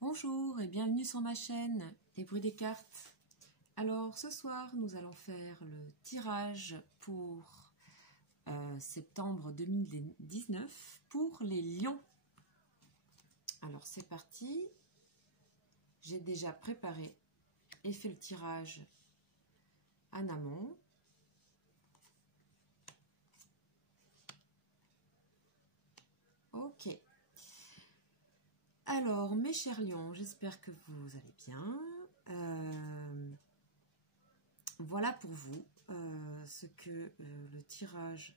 Bonjour et bienvenue sur ma chaîne Les Bruits des cartes. Alors ce soir nous allons faire le tirage pour septembre 2019 pour les lions. Alors c'est parti. J'ai déjà préparé et fait le tirage en amont. Ok. Alors, mes chers lions, j'espère que vous allez bien. Voilà pour vous ce que le tirage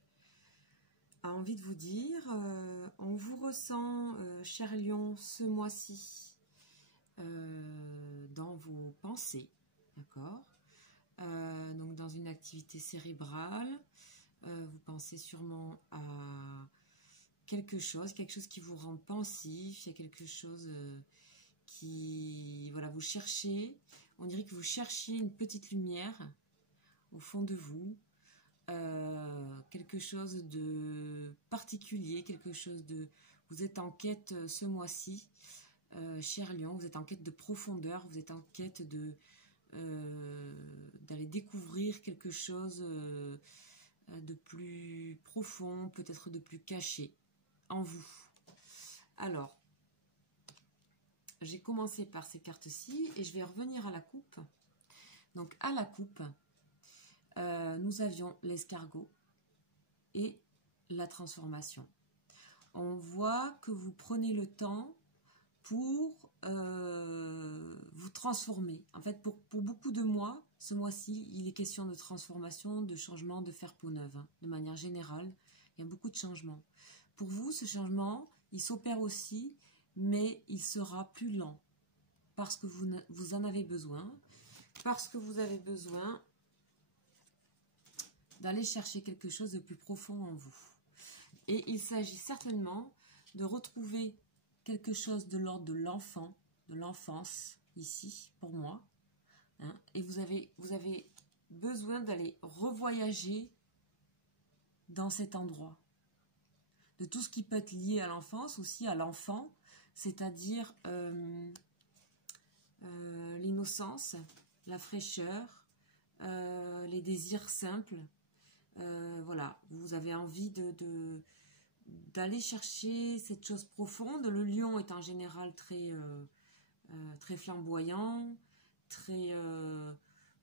a envie de vous dire. On vous ressent, chers lions, ce mois-ci dans vos pensées, d'accord ? Donc, dans une activité cérébrale, vous pensez sûrement à quelque chose qui vous rend pensif, il y a quelque chose qui, voilà, vous cherchez, on dirait que vous cherchiez une petite lumière au fond de vous, quelque chose de particulier, quelque chose de, vous êtes en quête ce mois-ci, cher lion, vous êtes en quête de profondeur, vous êtes en quête de d'aller découvrir quelque chose de plus profond, peut-être de plus caché en vous. Alors, j'ai commencé par ces cartes-ci et je vais revenir à la coupe. Donc, à la coupe, nous avions l'escargot et la transformation. On voit que vous prenez le temps pour vous transformer. En fait, pour beaucoup de mois, ce mois-ci, il est question de transformation, de changement, de faire peau neuve. Hein. De manière générale, il y a beaucoup de changements. Pour vous, ce changement, il s'opère aussi, mais il sera plus lent parce que vous en avez besoin, parce que vous avez besoin d'aller chercher quelque chose de plus profond en vous. Et il s'agit certainement de retrouver quelque chose de l'ordre de l'enfant, de l'enfance, ici, pour moi. Hein, et vous avez besoin d'aller revoyager dans cet endroit. De tout ce qui peut être lié à l'enfance, aussi à l'enfant, c'est-à-dire l'innocence, la fraîcheur, les désirs simples. Voilà, vous avez envie d'aller chercher cette chose profonde. Le lion est en général très flamboyant,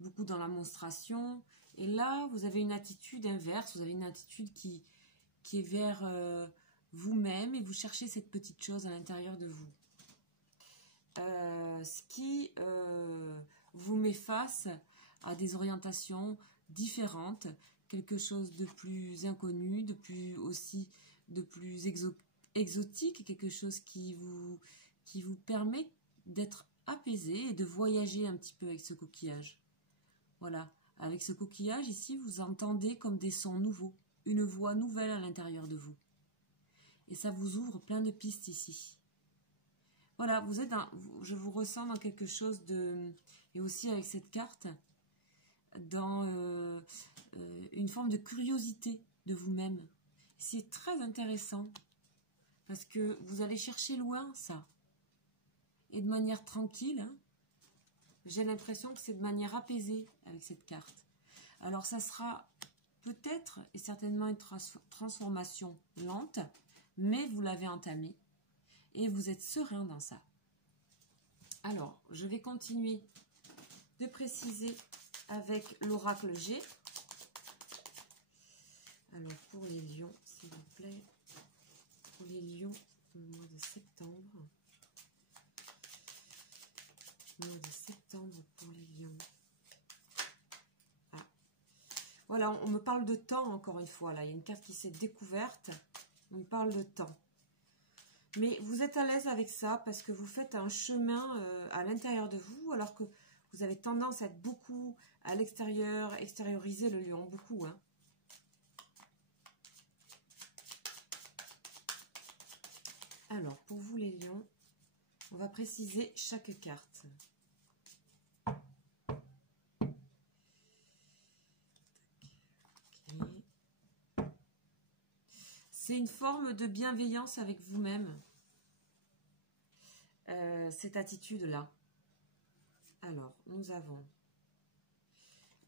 beaucoup dans la monstration. Et là, vous avez une attitude inverse, vous avez une attitude qui est vers vous-même et vous cherchez cette petite chose à l'intérieur de vous. Ce qui vous met face à des orientations différentes, quelque chose de plus inconnu, de plus exotique, quelque chose qui vous permet d'être apaisé et de voyager un petit peu avec ce coquillage. Voilà, avec ce coquillage ici, vous entendez comme des sons nouveaux, une voix nouvelle à l'intérieur de vous. Et ça vous ouvre plein de pistes ici. Voilà, vous êtes je vous ressens dans quelque chose de... Et aussi avec cette carte, dans une forme de curiosité de vous-même. C'est très intéressant, parce que vous allez chercher loin ça. Et de manière tranquille, hein, j'ai l'impression que c'est de manière apaisée avec cette carte. Alors ça sera peut-être et certainement une transformation lente, mais vous l'avez entamée et vous êtes serein dans ça. Alors, je vais continuer de préciser avec l'oracle G. Alors, pour les lions, s'il vous plaît, pour les lions, le mois de septembre. Le mois de septembre pour les lions. Ah. Voilà, on me parle de temps encore une fois. Là, il y a une carte qui s'est découverte. On me parle de temps. Mais vous êtes à l'aise avec ça parce que vous faites un chemin à l'intérieur de vous, alors que vous avez tendance à être beaucoup à l'extérieur, extérioriser le lion, beaucoup. Hein. Alors, pour vous les lions, on va préciser chaque carte. Okay. C'est une forme de bienveillance avec vous-même. cette attitude-là. Alors, nous avons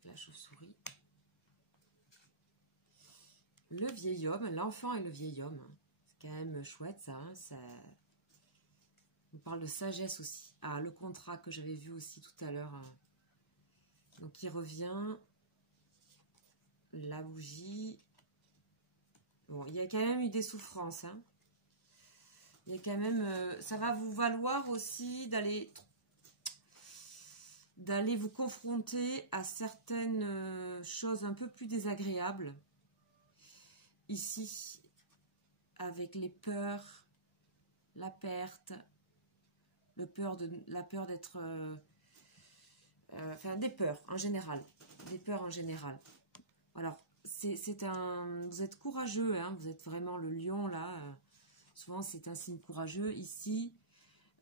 la chauve-souris, le vieil homme, l'enfant et le vieil homme. C'est quand même chouette ça, hein, ça... On parle de sagesse aussi. Ah, le contrat que j'avais vu aussi tout à l'heure. Donc, il revient. La bougie. Bon, il y a quand même eu des souffrances. Hein. Il y a quand même... ça va vous valoir aussi d'aller vous confronter à certaines choses un peu plus désagréables. Ici, avec les peurs, la perte... la peur d'être... enfin, des peurs en général. Des peurs en général. Alors, vous êtes courageux, hein, vous êtes vraiment le lion, là. Souvent, c'est un signe courageux. Ici,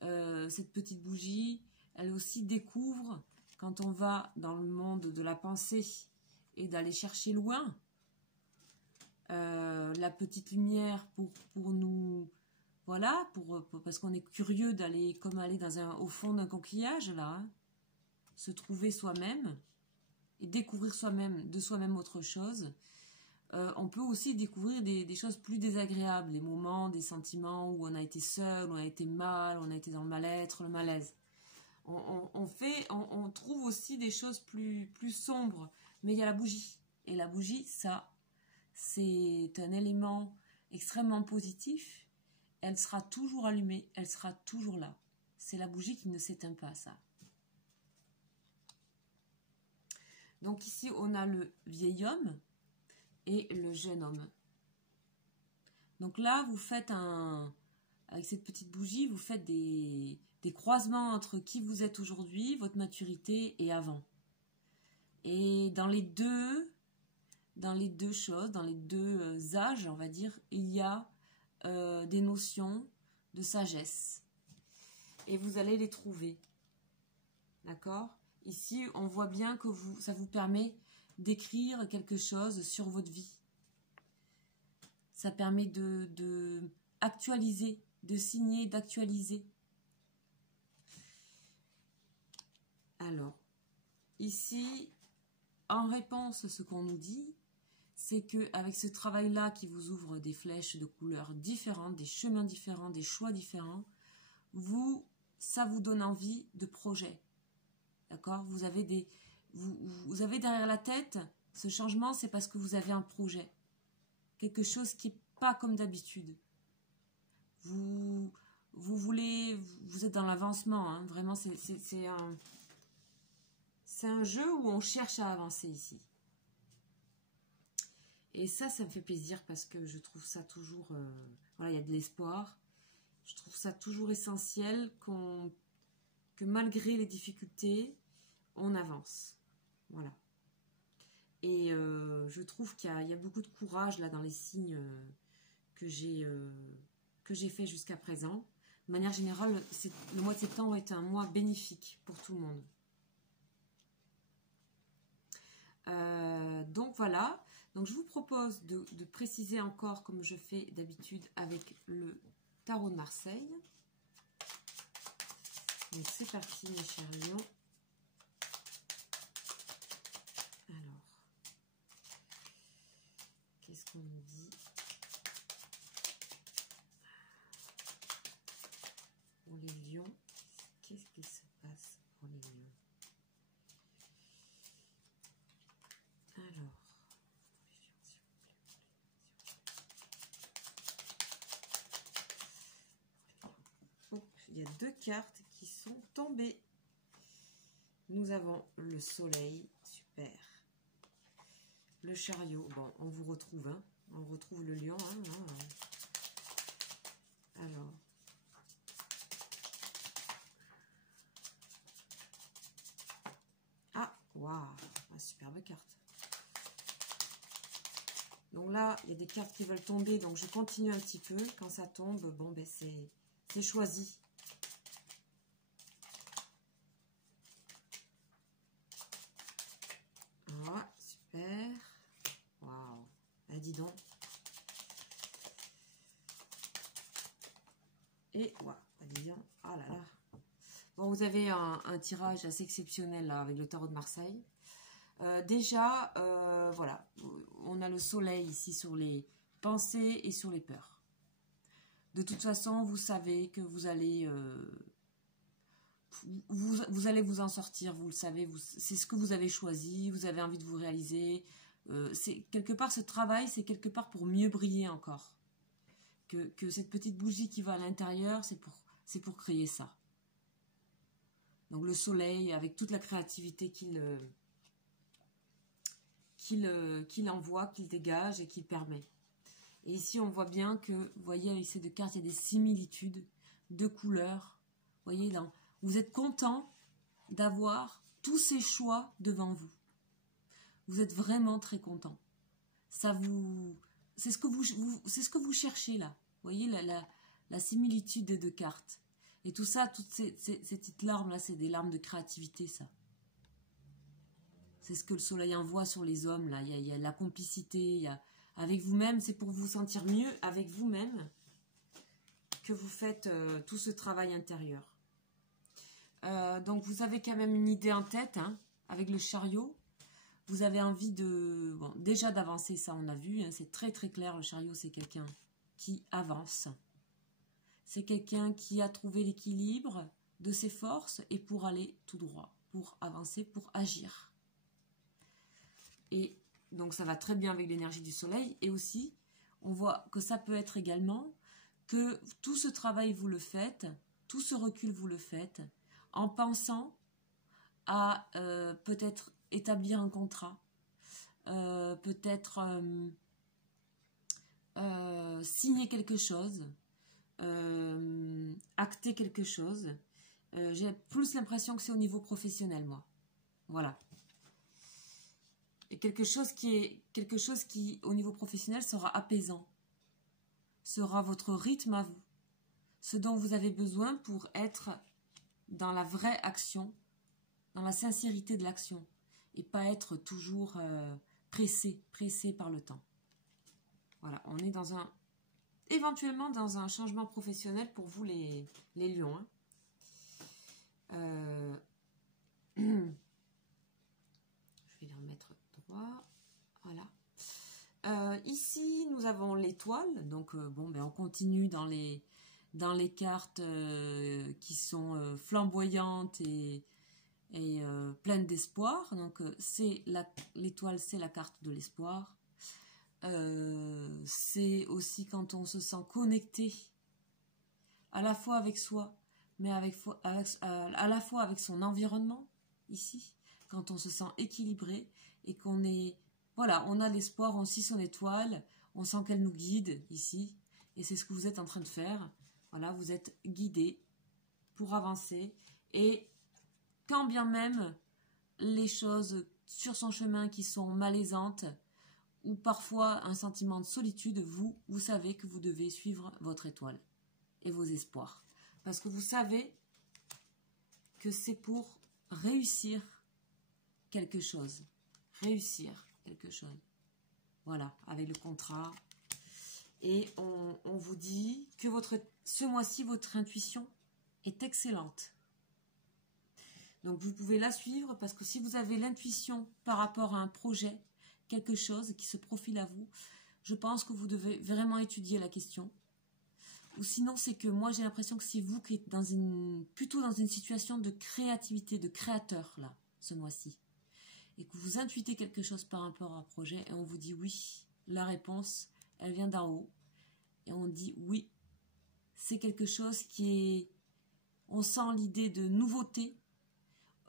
cette petite bougie, elle aussi découvre, quand on va dans le monde de la pensée et d'aller chercher loin, la petite lumière pour nous... Voilà, parce qu'on est curieux d'aller comme aller au fond d'un coquillage, là, hein, se trouver soi-même et découvrir de soi-même autre chose. On peut aussi découvrir des choses plus désagréables, des moments, des sentiments où on a été seul, où on a été mal, où on a été dans le mal-être, le malaise. On trouve aussi des choses plus sombres, mais il y a la bougie. Et la bougie, ça, c'est un élément extrêmement positif. Elle sera toujours allumée, elle sera toujours là. C'est la bougie qui ne s'éteint pas, ça. Donc ici, on a le vieil homme et le jeune homme. Donc là, vous faites avec cette petite bougie, vous faites des croisements entre qui vous êtes aujourd'hui, votre maturité et avant. Et dans les deux choses, dans les deux âges, on va dire, il y a des notions de sagesse. Et vous allez les trouver. D'accord ? Ici, on voit bien que ça vous permet d'écrire quelque chose sur votre vie. Ça permet de actualiser, de signer, d'actualiser. Alors, ici, en réponse à ce qu'on nous dit, c'est qu'avec ce travail-là qui vous ouvre des flèches de couleurs différentes, des chemins différents, des choix différents, ça vous donne envie de projet. D'accord ? Vous avez derrière la tête, ce changement, c'est parce que vous avez un projet. Quelque chose qui n'est pas comme d'habitude. Vous êtes dans l'avancement, hein, vraiment, c'est un jeu où on cherche à avancer ici. Et ça me fait plaisir parce que je trouve ça toujours... voilà, il y a de l'espoir. Je trouve ça toujours essentiel que malgré les difficultés, on avance. Voilà. Et je trouve qu'il y a beaucoup de courage là dans les signes que j'ai fait jusqu'à présent. De manière générale, le mois de septembre est un mois bénéfique pour tout le monde. Donc voilà. Donc je vous propose de préciser encore, comme je fais d'habitude avec le tarot de Marseille. Donc c'est parti mes chers lions. Alors, qu'est-ce qu'on nous dit pour les lions? Qu'est-ce qui se passe pour les lions? Alors, oh, il y a deux cartes qui sont tombées. Nous avons le soleil, super. Le chariot, bon, on vous retrouve, hein. On retrouve le lion, hein, alors. Ah, waouh, superbe carte. Donc là, il y a des cartes qui veulent tomber, donc je continue un petit peu. Quand ça tombe, bon, ben c'est choisi. Ah, super. Waouh. Ah, dis donc. Et, waouh, dis donc. Ah là là. Bon, vous avez un tirage assez exceptionnel là, avec le tarot de Marseille. Déjà, voilà, on a le soleil ici sur les pensées et sur les peurs. De toute façon, vous savez que vous allez vous en sortir, vous le savez, c'est ce que vous avez choisi, vous avez envie de vous réaliser. Quelque part, ce travail, c'est quelque part pour mieux briller encore. Que cette petite bougie qui va à l'intérieur, c'est pour créer ça. Donc le soleil, avec toute la créativité qu'il envoie, qu'il dégage et qu'il permet. Et ici, on voit bien que, vous voyez, avec ces deux cartes, il y a des similitudes de couleurs. Vous voyez, vous êtes content d'avoir tous ces choix devant vous. Vous êtes vraiment très content. C'est ce que vous cherchez là. Vous voyez la similitude des deux cartes. Et tout ça, toutes ces petites larmes là, c'est des larmes de créativité, ça. C'est ce que le soleil envoie sur les hommes là. Il y a la complicité, avec vous-même, c'est pour vous sentir mieux avec vous-même que vous faites tout ce travail intérieur. Donc vous avez quand même une idée en tête, hein, avec le chariot. Vous avez envie déjà d'avancer, ça on a vu, hein, c'est très très clair, le chariot c'est quelqu'un qui avance. C'est quelqu'un qui a trouvé l'équilibre de ses forces et pour aller tout droit, pour avancer, pour agir. Et donc ça va très bien avec l'énergie du soleil. Et aussi, on voit que ça peut être également que tout ce travail vous le faites, tout ce recul vous le faites, en pensant à peut-être établir un contrat, peut-être signer quelque chose, acter quelque chose. J'ai plus l'impression que c'est au niveau professionnel, moi. Voilà. Et quelque chose qui, au niveau professionnel, sera apaisant. Sera votre rythme à vous. Ce dont vous avez besoin pour être dans la vraie action, dans la sincérité de l'action. Et pas être toujours pressé par le temps. Voilà, on est éventuellement dans un changement professionnel pour vous les lions. Hein. Je vais les remettre droit. Voilà. Ici, nous avons l'étoile. Donc, on continue dans les cartes qui sont flamboyantes et pleines d'espoir. Donc, l'étoile, c'est la carte de l'espoir. C'est aussi quand on se sent connecté à la fois avec soi, mais à la fois avec son environnement, ici, quand on se sent équilibré et qu'on est, voilà, on a l'espoir, on scie son étoile, on sent qu'elle nous guide, ici, et c'est ce que vous êtes en train de faire. Voilà, vous êtes guidé pour avancer, et quand bien même les choses sur son chemin qui sont malaisantes, ou parfois un sentiment de solitude, vous savez que vous devez suivre votre étoile et vos espoirs. Parce que vous savez que c'est pour réussir quelque chose. Réussir quelque chose. Voilà, avec le contrat. Et on vous dit que ce mois-ci, votre intuition est excellente. Donc vous pouvez la suivre parce que si vous avez l'intuition par rapport à un projet, quelque chose qui se profile à vous, je pense que vous devez vraiment étudier la question. Ou sinon, c'est que moi, j'ai l'impression que c'est vous qui êtes plutôt dans une situation de créativité, de créateur, là, ce mois-ci. Et que vous intuitez quelque chose par rapport à un projet et on vous dit oui. La réponse, elle vient d'en haut. Et on dit oui. C'est quelque chose qui est... On sent l'idée de nouveauté,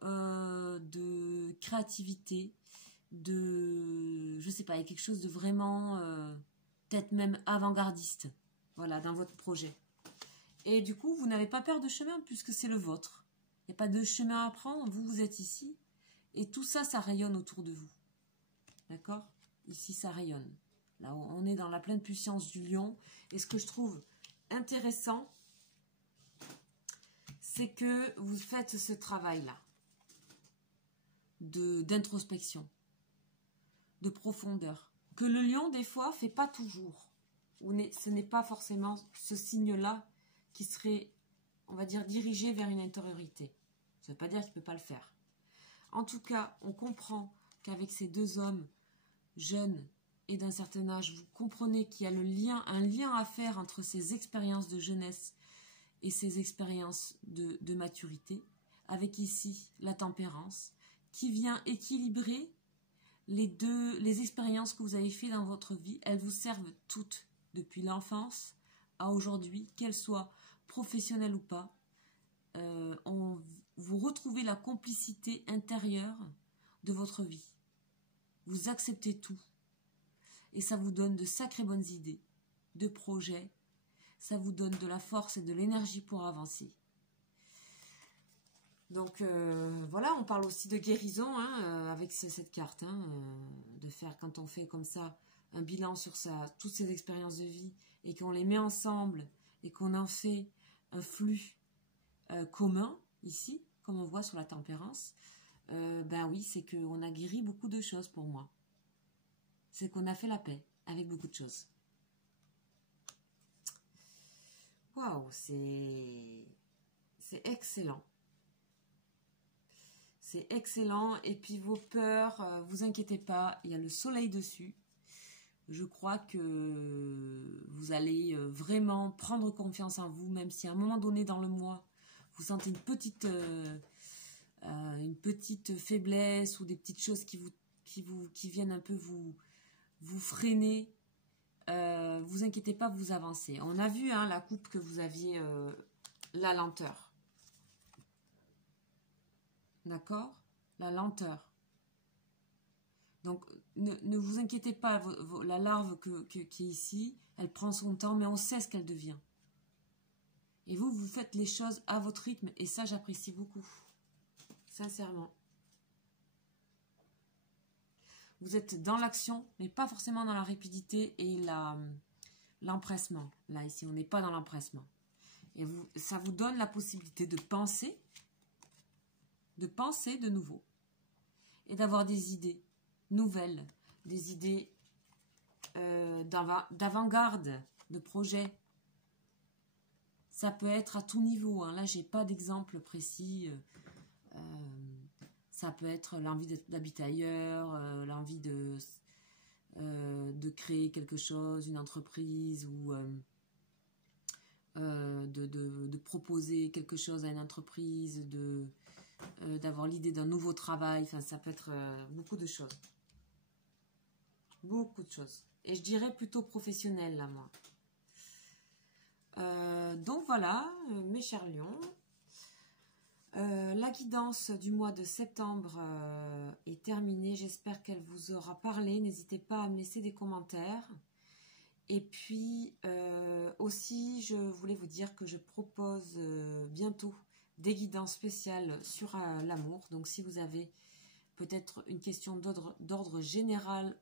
de créativité, je sais pas, il y a quelque chose de vraiment peut-être même avant-gardiste, voilà, dans votre projet. Et du coup, vous n'avez pas peur de chemin puisque c'est le vôtre. Il n'y a pas de chemin à prendre, vous êtes ici et tout ça, ça rayonne autour de vous. D'accord? Ici, ça rayonne. Là, on est dans la pleine puissance du lion. Et ce que je trouve intéressant, c'est que vous faites ce travail-là d'introspection, de profondeur, que le lion, des fois, fait pas toujours. Ce n'est pas forcément ce signe-là qui serait on va dire, dirigé vers une intériorité. Ça ne veut pas dire qu'il ne peut pas le faire. En tout cas, on comprend qu'avec ces deux hommes jeunes et d'un certain âge, vous comprenez qu'il y a un lien à faire entre ces expériences de jeunesse et ces expériences de maturité, avec ici la tempérance, qui vient équilibrer les expériences que vous avez faites dans votre vie. Elles vous servent toutes, depuis l'enfance à aujourd'hui, qu'elles soient professionnelles ou pas. Vous retrouvez la complicité intérieure de votre vie. Vous acceptez tout. Et ça vous donne de sacrées bonnes idées, de projets. Ça vous donne de la force et de l'énergie pour avancer. Donc voilà, on parle aussi de guérison avec cette carte. De faire, quand on fait comme ça un bilan sur toutes ces expériences de vie et qu'on les met ensemble et qu'on en fait un flux commun, ici, comme on voit sur la tempérance, ben oui, c'est qu'on a guéri beaucoup de choses pour moi. C'est qu'on a fait la paix avec beaucoup de choses. Waouh, c'est excellent. C'est excellent. Et puis vos peurs, vous inquiétez pas, il y a le soleil dessus. Je crois que vous allez vraiment prendre confiance en vous, même si à un moment donné dans le mois, vous sentez une petite faiblesse ou des petites choses qui viennent un peu vous freiner. Vous inquiétez pas, vous avancez. On a vu la coupe que vous aviez, la lenteur. D'accord? La lenteur. Donc, ne vous inquiétez pas, la larve qui est ici, elle prend son temps, mais on sait ce qu'elle devient. Et vous faites les choses à votre rythme, et ça, j'apprécie beaucoup. Sincèrement. Vous êtes dans l'action, mais pas forcément dans la rapidité et l'empressement. Là, ici, on n'est pas dans l'empressement. Et ça vous donne la possibilité de penser de nouveau. Et d'avoir des idées nouvelles, des idées d'avant-garde, de projets. Ça peut être à tout niveau. Là, j'ai pas d'exemple précis. Ça peut être l'envie d'habiter ailleurs, l'envie de créer quelque chose, une entreprise, ou de proposer quelque chose à une entreprise, d'avoir l'idée d'un nouveau travail. Enfin, ça peut être beaucoup de choses. Beaucoup de choses. Et je dirais plutôt professionnel, là, moi. Donc voilà, mes chers lions. La guidance du mois de septembre est terminée. J'espère qu'elle vous aura parlé. N'hésitez pas à me laisser des commentaires. Et puis aussi, je voulais vous dire que je propose bientôt des guidances spéciales sur l'amour. Donc si vous avez peut-être une question d'ordre général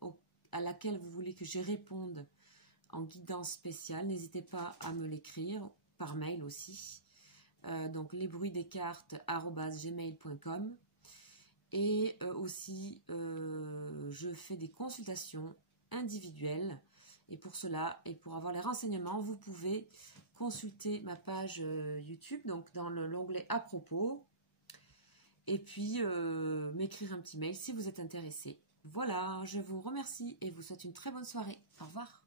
à laquelle vous voulez que je réponde en guidance spéciale, n'hésitez pas à me l'écrire par mail aussi. Donc lesbruitsdescartes@gmail.com. Et aussi je fais des consultations individuelles, et pour cela et pour avoir les renseignements, vous pouvez consulter ma page YouTube, donc dans l'onglet à propos, et puis m'écrire un petit mail si vous êtes intéressé. Voilà, je vous remercie et vous souhaite une très bonne soirée. Au revoir.